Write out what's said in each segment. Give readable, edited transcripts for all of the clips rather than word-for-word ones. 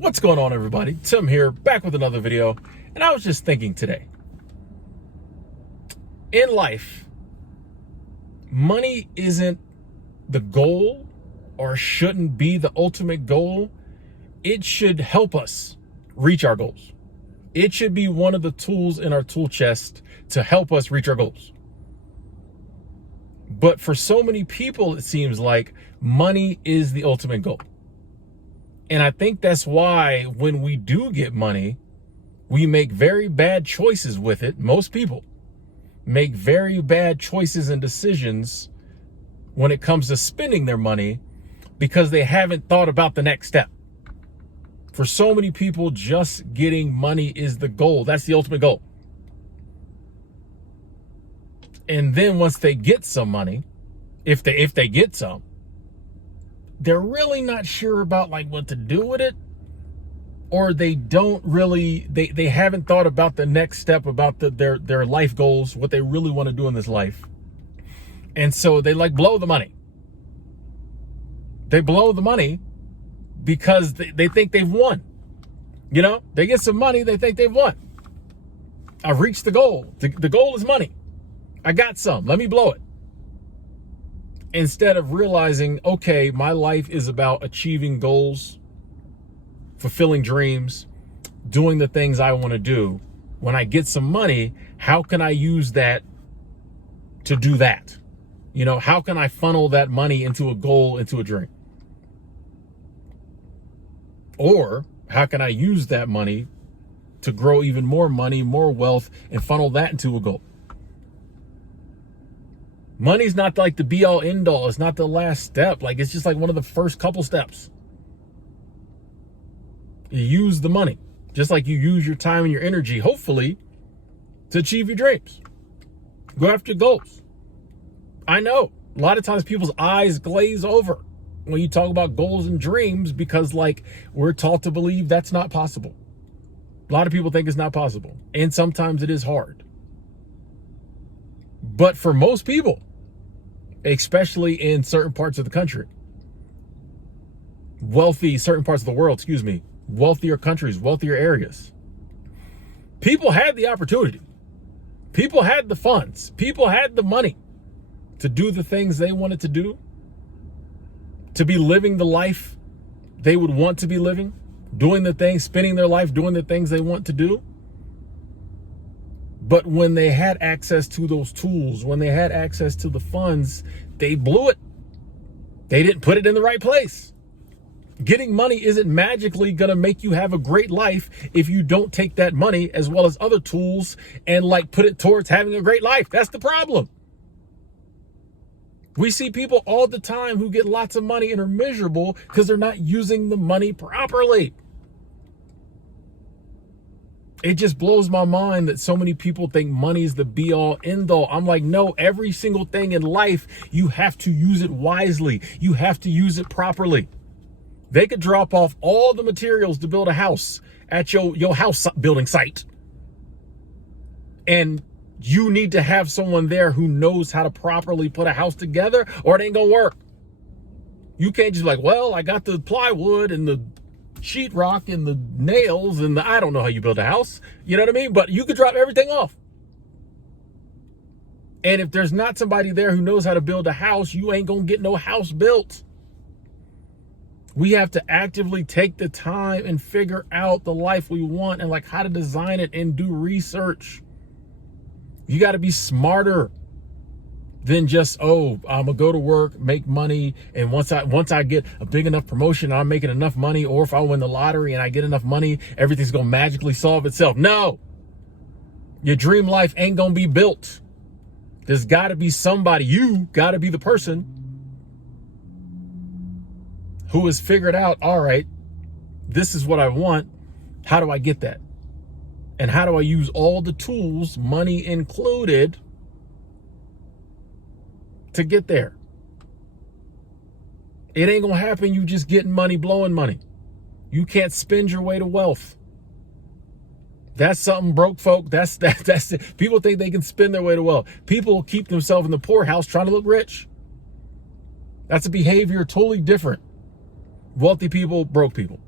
What's going on, everybody? Tim here, back with another video. And I was just thinking today, in life, money isn't the goal or shouldn't be the ultimate goal. It should help us reach our goals. It should be one of the tools in our tool chest to help us reach our goals. But for so many people, it seems like money is the ultimate goal. And I think that's why when we do get money, we make very bad choices with it. Most people make very bad choices and decisions when it comes to spending their money because they haven't thought about the next step. For so many people, just getting money is the goal. That's the ultimate goal. And then once they get some money, if they get some, they're really not sure about like what to do with it, or they don't really, they haven't thought about the next step, about their life goals, what they really want to do in this life. And so they like blow the money. They blow the money because they think they've won. You know, they get some money, they think they've won. I've reached the goal. The goal is money. I got some, let me blow it. Instead of realizing, okay, my life is about achieving goals, fulfilling dreams, doing the things I want to do. When I get some money, how can I use that to do that? You know, how can I funnel that money into a goal, into a dream? Or how can I use that money to grow even more money, more wealth, and funnel that into a goal? Money's not like the be all end all. It's not the last step. Like, it's just like one of the first couple steps. You use the money, just like you use your time and your energy, hopefully, to achieve your dreams. Go after your goals. I know a lot of times people's eyes glaze over when you talk about goals and dreams because, like, we're taught to believe that's not possible. A lot of people think it's not possible, and sometimes it is hard. But for most people, especially in certain parts of the country, certain parts of the world, wealthier countries, wealthier areas, people had the opportunity. People had the funds. People had the money to do the things they wanted to do, to be living the life they would want to be living, doing the things, spending their life doing the things they want to do. But when they had access to those tools, when they had access to the funds, they blew it. They didn't put it in the right place. Getting money isn't magically going to make you have a great life if you don't take that money as well as other tools and like put it towards having a great life. That's the problem. We see people all the time who get lots of money and are miserable because they're not using the money properly. It just blows my mind that so many people think money is the be all end all. I'm like, no, every single thing in life, you have to use it wisely. You have to use it properly. They could drop off all the materials to build a house at your house building site. And you need to have someone there who knows how to properly put a house together, or it ain't gonna work. You can't just be like, well, I got the plywood and the sheetrock and the nails and I don't know how you build a house. You know what I mean? But you could drop everything off. And if there's not somebody there who knows how to build a house, you ain't gonna get no house built. We have to actively take the time and figure out the life we want and like how to design it and do research. You got to be smarter than just, oh, I'm gonna go to work, make money, and once I get a big enough promotion, I'm making enough money, or if I win the lottery and I get enough money, everything's gonna magically solve itself. No, your dream life ain't gonna be built. There's got to be somebody. You got to be the person who has figured out, all right, this is what I want. How do I get that? And how do I use all the tools, money included, to get there? It ain't gonna happen you just getting money, blowing money. You can't spend your way to wealth. That's something broke folk, that's it. People think they can spend their way to wealth. People keep themselves in the poorhouse trying to look rich. That's a behavior totally different. Wealthy people, broke people.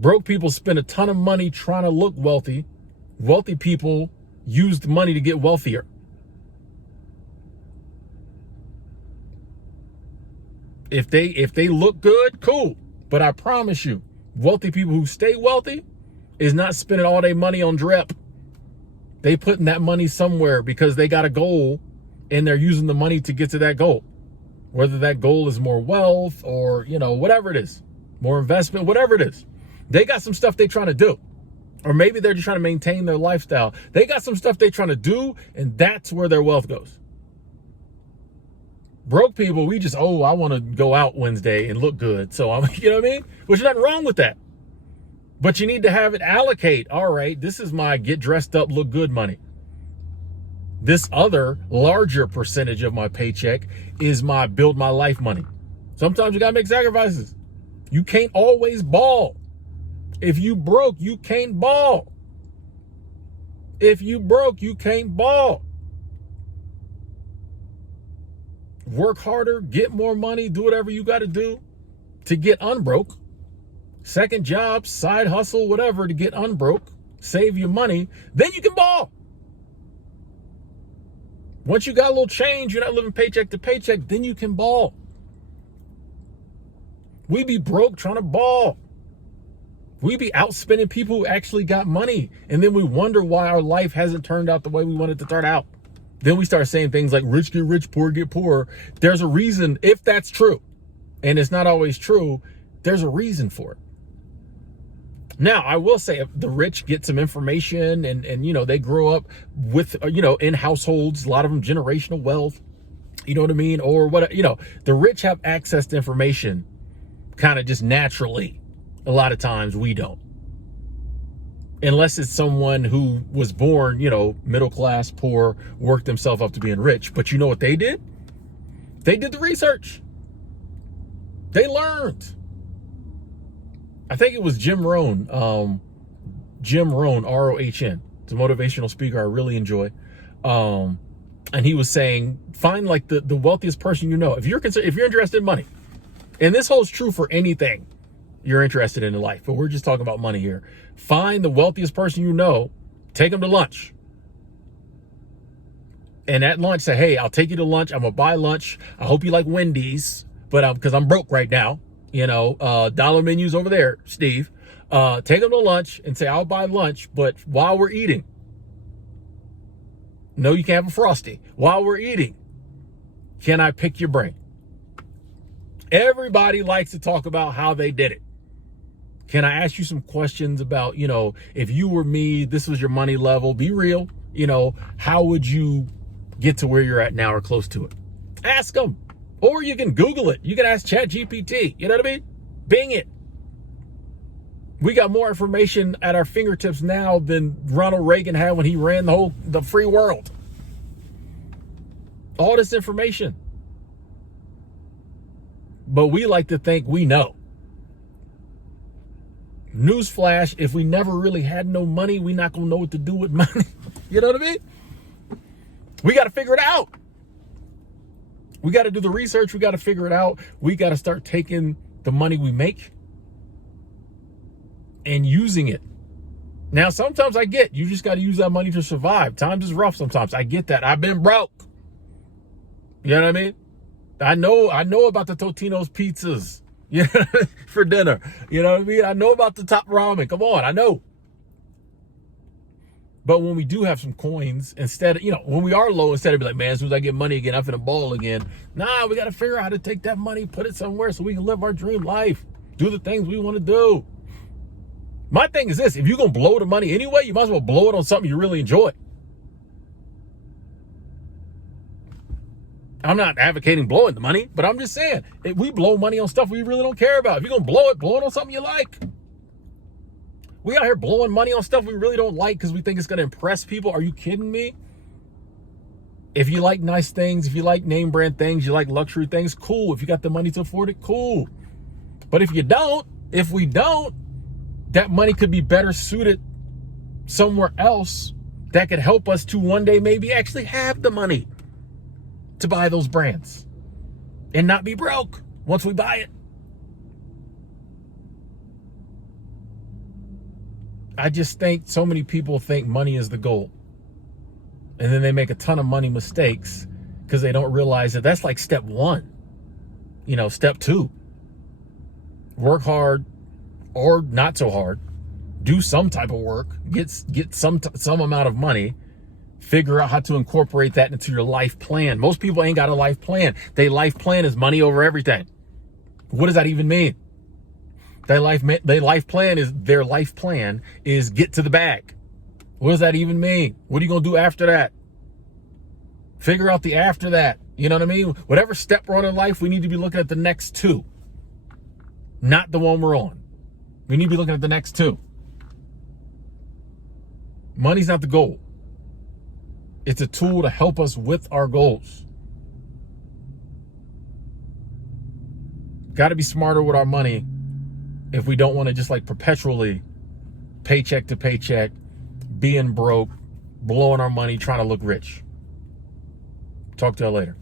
Broke people spend a ton of money trying to look wealthy. Wealthy people use the money to get wealthier. If they look good, cool. But I promise you, wealthy people who stay wealthy is not spending all their money on drip. They putting that money somewhere because they got a goal and they're using the money to get to that goal. Whether that goal is more wealth or, whatever it is, more investment, whatever it is. They got some stuff they're trying to do. Or maybe they're just trying to maintain their lifestyle. They got some stuff they're trying to do, and that's where their wealth goes. Broke people, we just, I want to go out Wednesday and look good. So you know what I mean? Which nothing wrong with that. But you need to have it allocate. All right, this is my get dressed up, look good money. This other larger percentage of my paycheck is my build my life money. Sometimes you got to make sacrifices. You can't always ball. If you broke, you can't ball. If you broke, you can't ball. Work harder, get more money, do whatever you got to do to get unbroke. Second job, side hustle, whatever to get unbroke. Save your money. Then you can ball. Once you got a little change, you're not living paycheck to paycheck, then you can ball. We be broke trying to ball. We be outspending people who actually got money. And then we wonder why our life hasn't turned out the way we want it to turn out. Then we start saying things like rich get rich, poor get poor. There's a reason, if that's true, and it's not always true, there's a reason for it. Now, I will say if the rich get some information and they grow up with, in households, a lot of them generational wealth, you know what I mean? Or what, the rich have access to information kind of just naturally. A lot of times we don't. Unless it's someone who was born, middle class, poor, worked themselves up to being rich. But you know what they did? They did the research. They learned. I think it was Jim Rohn, R-O-H-N. It's a motivational speaker I really enjoy. And he was saying, find like the wealthiest person you know. If you're interested in money, and this holds true for anything you're interested in life, but we're just talking about money here. Find the wealthiest person you know, take them to lunch. And at lunch, say, hey, I'll take you to lunch. I'm going to buy lunch. I hope you like Wendy's, but because I'm broke right now. Dollar menus over there, Steve. Take them to lunch and say, I'll buy lunch, but while we're eating, no, you can't have a Frosty. While we're eating, can I pick your brain? Everybody likes to talk about how they did it. Can I ask you some questions about, if you were me, this was your money level, be real, how would you get to where you're at now or close to it? Ask them. Or you can Google it. You can ask ChatGPT. You know what I mean? Bing it. We got more information at our fingertips now than Ronald Reagan had when he ran the free world. All this information. But we like to think we know. Newsflash, if we never really had no money, we're not going to know what to do with money. You know what I mean? We got to figure it out. We got to do the research. We got to figure it out. We got to start taking the money we make and using it. Now, sometimes I get you just got to use that money to survive. Times is rough sometimes. I get that. I've been broke. You know what I mean? I know about the Totino's pizzas, for dinner. You know what I mean? I know about the top ramen. Come on, I know. But when we do have some coins, instead of, when we are low, instead of be like, man, as soon as I get money again, I'm finna ball again. Nah, we got to figure out how to take that money, put it somewhere so we can live our dream life. Do the things we want to do. My thing is this, if you're going to blow the money anyway, you might as well blow it on something you really enjoy. I'm not advocating blowing the money, but I'm just saying, we blow money on stuff we really don't care about. If you're going to blow it on something you like. We out here blowing money on stuff we really don't like because we think it's going to impress people. Are you kidding me? If you like nice things, if you like name brand things, you like luxury things, cool. If you got the money to afford it, cool. But if we don't, that money could be better suited somewhere else that could help us to one day maybe actually have the money to buy those brands and not be broke once we buy it. I just think so many people think money is the goal. And then they make a ton of money mistakes because they don't realize that that's like step one. Step two, work hard or not so hard, do some type of work, get some amount of money, figure out how to incorporate that into your life plan. Most people ain't got a life plan. Their life plan is money over everything. What does that even mean? Their life plan is get to the bag. What does that even mean? What are you going to do after that? Figure out the after that. You know what I mean? Whatever step we're on in life, we need to be looking at the next two, not the one we're on. We need to be looking at the next two. Money's not the goal. It's a tool to help us with our goals. Got to be smarter with our money if we don't want to just like perpetually paycheck to paycheck, being broke, blowing our money, trying to look rich. Talk to you later.